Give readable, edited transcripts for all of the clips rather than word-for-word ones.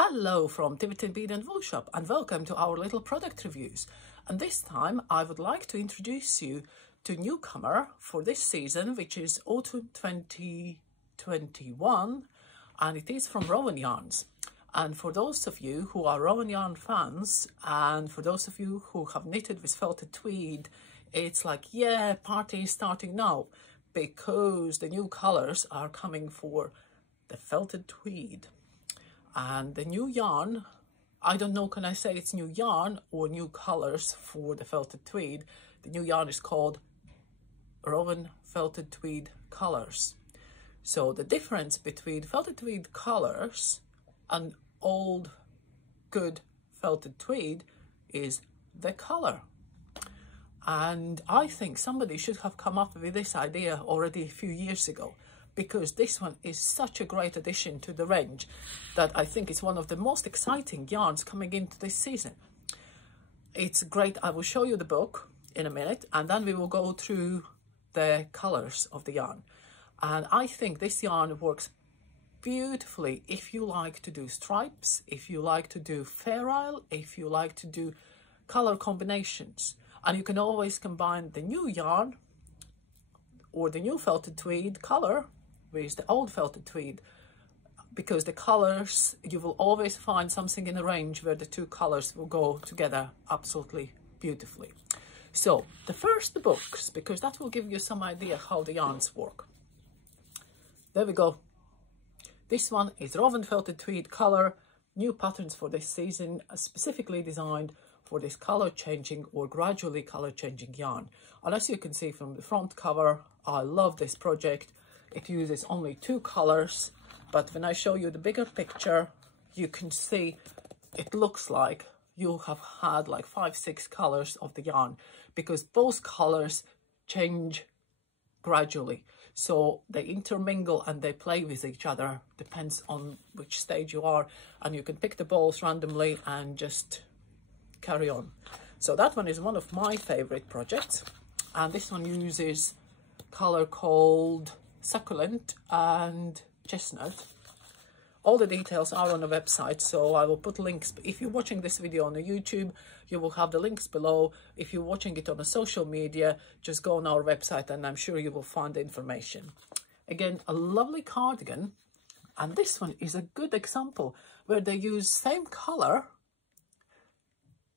Hello from Tibetan Bead and Wool Shop and welcome to our little product reviews. And this time I would like to introduce you to a newcomer for this season, which is Autumn 2021, and it is from Rowan Yarns. And for those of you who are Rowan Yarn fans, and for those of you who have knitted with felted tweed, it's like, yeah, party is starting now, because the new colors are coming for the felted tweed. And the new yarn, I don't know, can I say it's new yarn or new colors for the felted tweed? The new yarn is called Rowan Felted Tweed Colors. So the difference between felted tweed colors and old good felted tweed is the color. And I think somebody should have come up with this idea already a few years ago, because this one is such a great addition to the range that I think it's one of the most exciting yarns coming into this season. It's great. I will show you the book in a minute, and then we will go through the colors of the yarn. And I think this yarn works beautifully if you like to do stripes, if you like to do fair isle, if you like to do color combinations. And you can always combine the new yarn or the new felted tweed color with the old felted tweed, because the colors, you will always find something in the range where the two colors will go together absolutely beautifully. So the books, because that will give you some idea how the yarns work. There we go. This one is Rowan Felted Tweed color, new patterns for this season, specifically designed for this color changing or gradually color changing yarn. And as you can see from the front cover, I love this project. It uses only two colors, but when I show you the bigger picture, you can see it looks like you have had like 5-6 colors of the yarn, because both colors change gradually. So they intermingle and they play with each other, depends on which stage you are, and you can pick the balls randomly and just carry on. So that one is one of my favorite projects, and this one uses color called Succulent and Chestnut. All the details are on the website, so I will put links. If you're watching this video on the YouTube, you will have the links below. If you're watching it on the social media, just go on our website and I'm sure you will find the information. Again, a lovely cardigan, and this one is a good example where they use same color,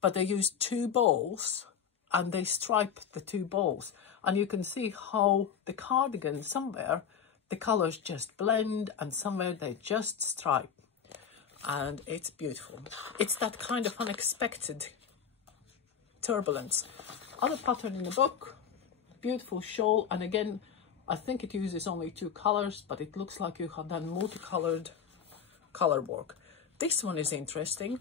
but they use two balls and they stripe the two balls. And you can see how the cardigan, somewhere the colors just blend and somewhere they just stripe. And it's beautiful. It's that kind of unexpected turbulence. Other pattern in the book, beautiful shawl. And again, I think it uses only two colors, but it looks like you have done multicolored color work. This one is interesting.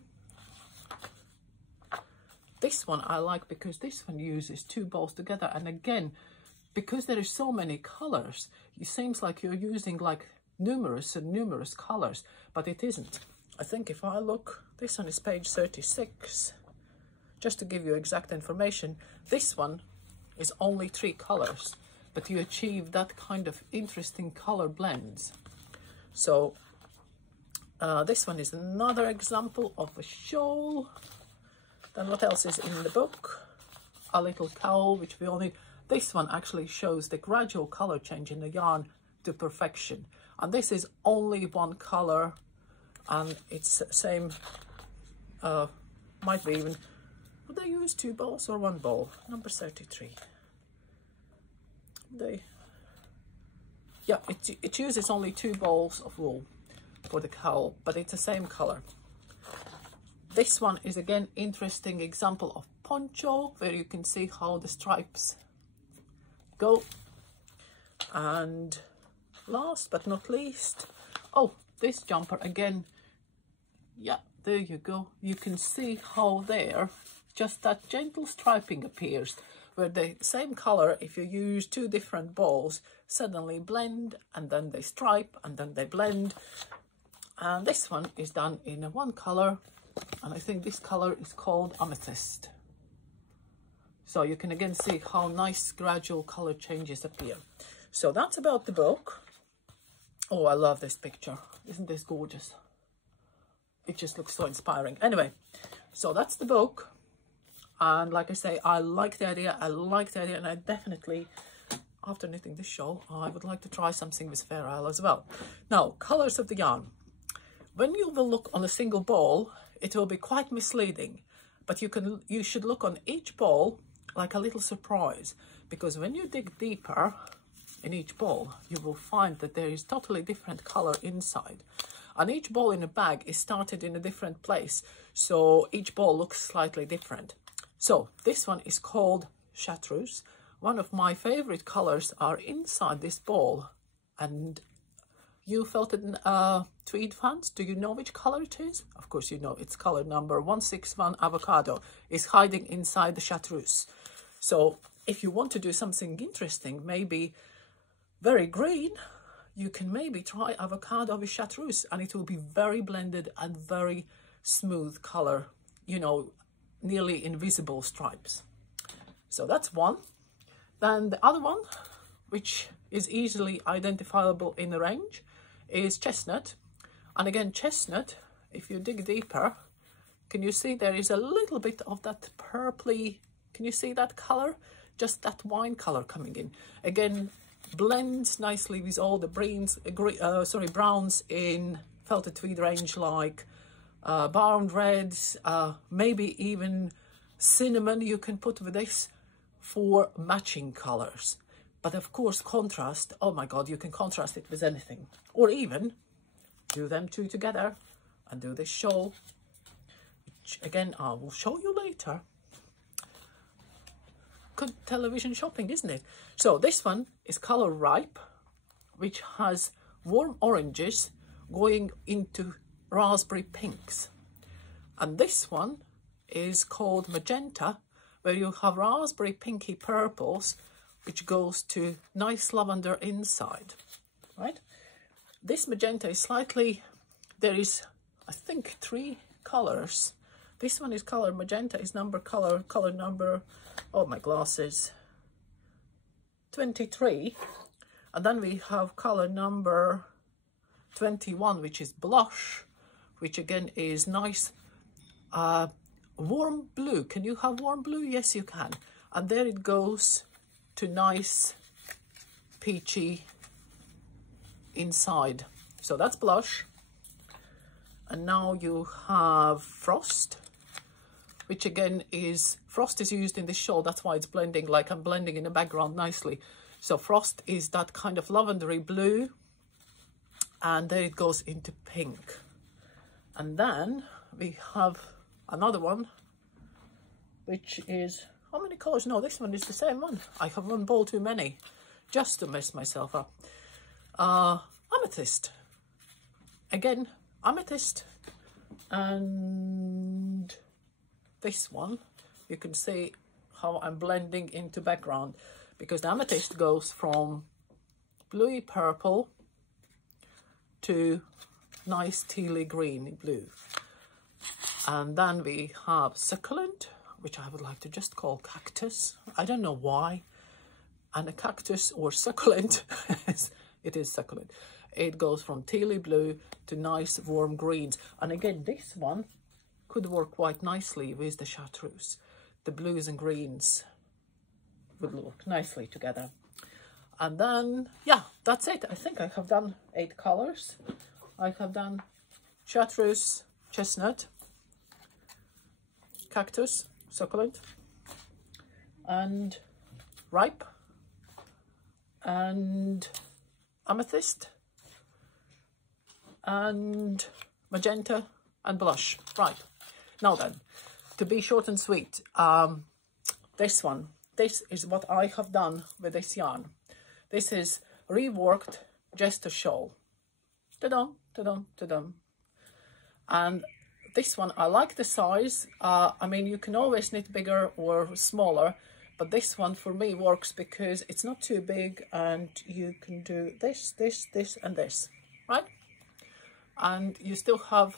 This one I like because this one uses two balls together, and again, because there is so many colors, it seems like you're using like numerous and numerous colors, but it isn't. I think if I look, this one is page 36, just to give you exact information, this one is only 3 colors, but you achieve that kind of interesting color blends. So this one is another example of a shawl. Then what else is in the book? A little cowl, which we only... This one actually shows the gradual color change in the yarn to perfection. And this is only one color, and it's same, might be even... Would they use 2 balls or 1 ball? Number 33. Yeah, it uses only 2 balls of wool for the cowl, but it's the same color. This one is again interesting example of poncho, where you can see how the stripes go. And last but not least, oh, this jumper again. Yeah, there you go. You can see how there just that gentle striping appears, where the same color, if you use 2 different balls, suddenly blend, and then they stripe, and then they blend. And this one is done in one color, and I think this color is called Amethyst. So you can again see how nice gradual color changes appear. So that's about the book. Oh, I love this picture. Isn't this gorgeous? it just looks so inspiring. Anyway, so that's the book. And like I say, I like the idea, and I definitely, after knitting this shawl, I would like to try something with Fair Isle as well. Now, colours of the yarn. When you will look on a single ball, it will be quite misleading, but you should look on each ball like a little surprise, because when you dig deeper in each ball, you will find that there is totally different colour inside. And each ball in a bag is started in a different place, so each ball looks slightly different. So this one is called Chartreuse. One of my favorite colors are inside this ball. And you Felted Tweed fans, do you know which color it is? Of course you know, it's color number 161 Avocado is hiding inside the Chartreuse. So if you want to do something interesting, maybe very green, you can maybe try Avocado with Chartreuse, and it will be very blended and very smooth color, you know, nearly invisible stripes. So that's one. Then the other one, which is easily identifiable in the range, is Chestnut. And again, Chestnut, if you dig deeper, can you see there is a little bit of that purpley, can you see that color? Just that wine color coming in. Again, blends nicely with all the browns in Felted Tweed range, like Barn Reds, maybe even cinnamon you can put with this for matching colors. But of course, contrast, oh my god, you can contrast it with anything, or even do them two together and do this shawl, which again I will show you later. Good television shopping, isn't it? So this one is color Ripe, which has warm oranges going into raspberry pinks. And this one is called Magenta, where you have raspberry pinky purples, which goes to nice lavender inside, right? This magenta is slightly, there is, I think, 3 colors. This one is color magenta, is color number, oh my glasses, 23. And then we have color number 21, which is Blush, which again is nice warm blue. Can you have warm blue? Yes, you can. And there it goes to nice peachy inside. So that's Blush. And now you have Frost, which again is, Frost is used in this shawl, that's why it's blending, like I'm blending in the background nicely. So Frost is that kind of lavendery blue, and there it goes into pink. And then we have another one, which is, how many colors? No, this one is the same one. I have one ball too many, just to mess myself up. Amethyst. Again, Amethyst. And this one, you can see how I'm blending into background, because the Amethyst goes from bluey purple to nice tealy green blue. And then we have Succulent, which I would like to just call Cactus. I don't know why. And a cactus or succulent, it is succulent. It goes from tealy blue to nice warm greens. And again, this one could work quite nicely with the Chartreuse. The blues and greens would look nicely together. And then, yeah, that's it. I think I have done 8 colors. I have done Chartreuse, Chestnut, Cactus, Succulent, and Ripe, and Amethyst, and Magenta, and Blush. Right, now then, to be short and sweet, this is what I have done with this yarn. This is reworked Jester shawl. Ta-dum, ta-dum, ta-dum. And this one, I like the size. I mean, you can always knit bigger or smaller, but this one for me works because it's not too big, and you can do this, this, this, and this, right? And you still have,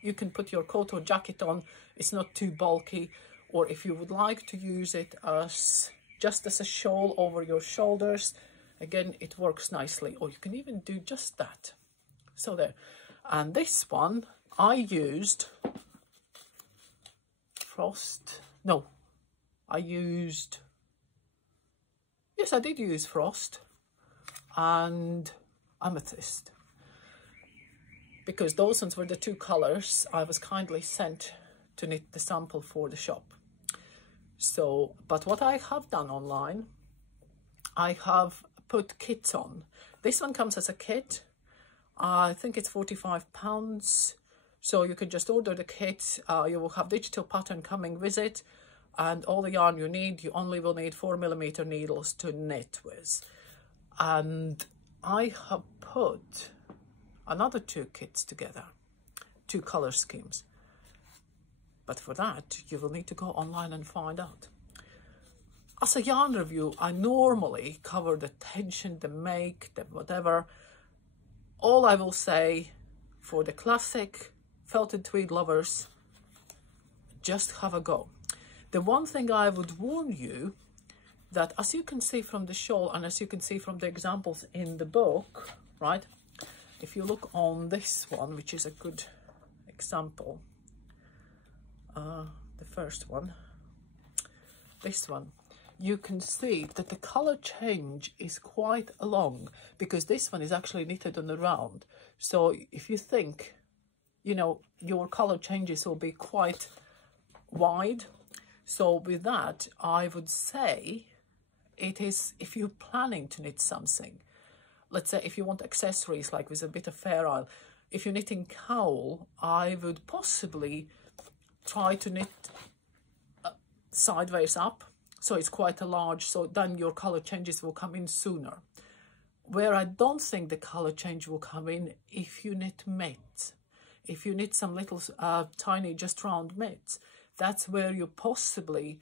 you can put your coat or jacket on. It's not too bulky. Or if you would like to use it as just as a shawl over your shoulders, again, it works nicely. Or you can even do just that. So there. And this one, I used Frost. No, I used, yes, I did use Frost and Amethyst, because those ones were the two colors I was kindly sent to knit the sample for the shop. So, but what I have done online, I have put kits on. This one comes as a kit. I think it's £45. So you can just order the kit. You will have digital pattern coming with it, and all the yarn you need. You only will need 4mm needles to knit with. And I have put another two kits together, two color schemes. But for that, you will need to go online and find out. As a yarn review, I normally cover the tension, the make, the whatever. All I will say, for the classic felted tweed lovers, just have a go. The one thing I would warn you, that as you can see from the shawl and as you can see from the examples in the book, right? If you look on this one, which is a good example, the first one, this one, you can see that the color change is quite long, because this one is actually knitted on the round. So if you think, you know, your color changes will be quite wide. So with that, I would say it is, if you're planning to knit something, let's say if you want accessories like with a bit of Fair Isle, if you're knitting cowl, I would possibly try to knit sideways up, so it's quite a large, so then your color changes will come in sooner. Where I don't think the color change will come in, if you knit mitts. If you knit some little tiny just round mitts, that's where you possibly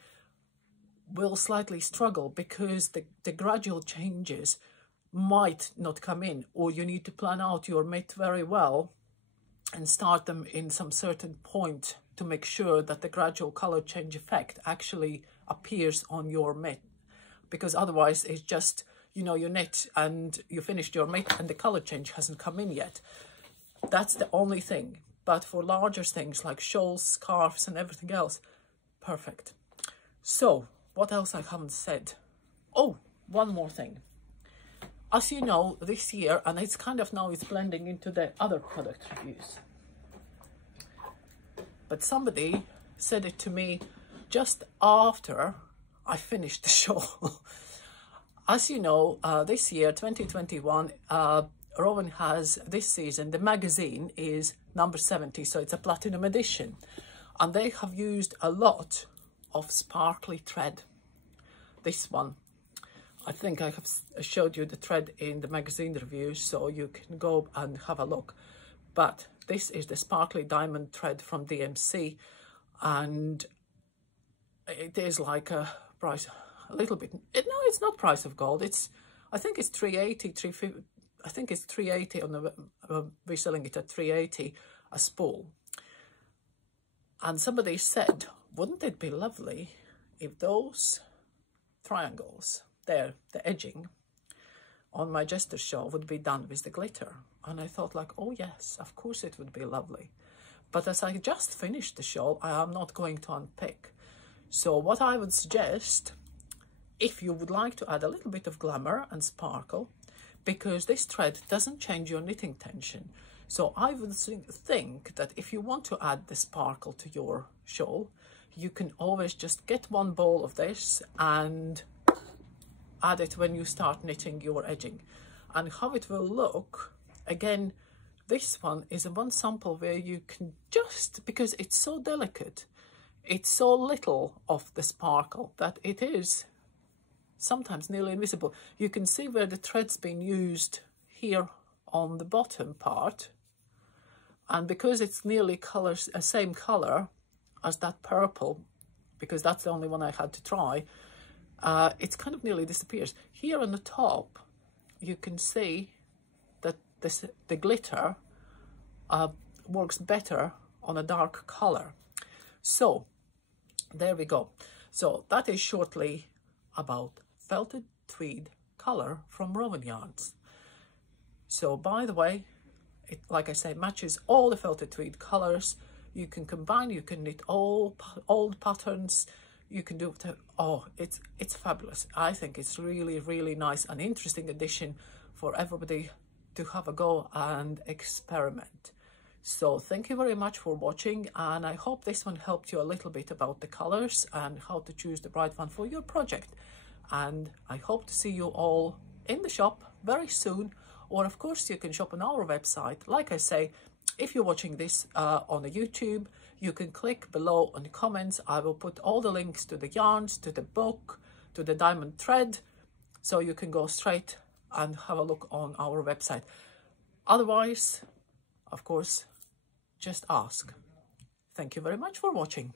will slightly struggle, because the gradual changes might not come in, or you need to plan out your mitt very well and start them in some certain point to make sure that the gradual color change effect actually appears on your mitt, because otherwise it's just, you know, you knit and you finished your mitt and the color change hasn't come in yet. That's the only thing. But for larger things like shawls, scarves and everything else, perfect. So what else I haven't said? Oh, one more thing. As you know, this year, and it's kind of now it's blending into the other product reviews, but somebody said it to me just after I finished the shawl. As you know, this year, 2021, Rowan has, this season, the magazine is number 70, so it's a platinum edition. And they have used a lot of sparkly thread. This one, I think I have showed you the thread in the magazine review, so you can go and have a look. But this is the sparkly diamond thread from DMC, and it is like a price, a little bit, no, it's not price of gold. It's, I think it's 380, 350, I think it's 380 on the, we're selling it at 380 a spool. And somebody said, wouldn't it be lovely if those triangles there, the edging on my Jester shawl would be done with the glitter? And I thought like, oh yes, of course it would be lovely. But as I just finished the shawl, I am not going to unpick. So what I would suggest, if you would like to add a little bit of glamour and sparkle, because this thread doesn't change your knitting tension. So I would think that if you want to add the sparkle to your shawl, you can always just get one ball of this and add it when you start knitting your edging. And how it will look, again, this one is a one sample where you can just, because it's so delicate, it's so little of the sparkle that it is sometimes nearly invisible. You can see where the thread's been used here on the bottom part, and because it's nearly colors, same color as that purple, because that's the only one I had to try, it's kind of nearly disappears. Here on the top, you can see that the glitter works better on a dark color. So there we go. So that is shortly about felted tweed color from Rowan Yarns. So by the way, it, like I say, matches all the felted tweed colors. You can combine, you can knit all old patterns, you can do it. Oh, it's fabulous. I think it's really, really nice and interesting addition for everybody to have a go and experiment. So thank you very much for watching, and I hope this one helped you a little bit about the colors and how to choose the right one for your project. And I hope to see you all in the shop very soon, or of course you can shop on our website. Like I say, if you're watching this on a YouTube, you can click below on the comments. I will put all the links to the yarns, to the book, to the diamond thread, so you can go straight and have a look on our website. Otherwise, of course, just ask. Thank you very much for watching.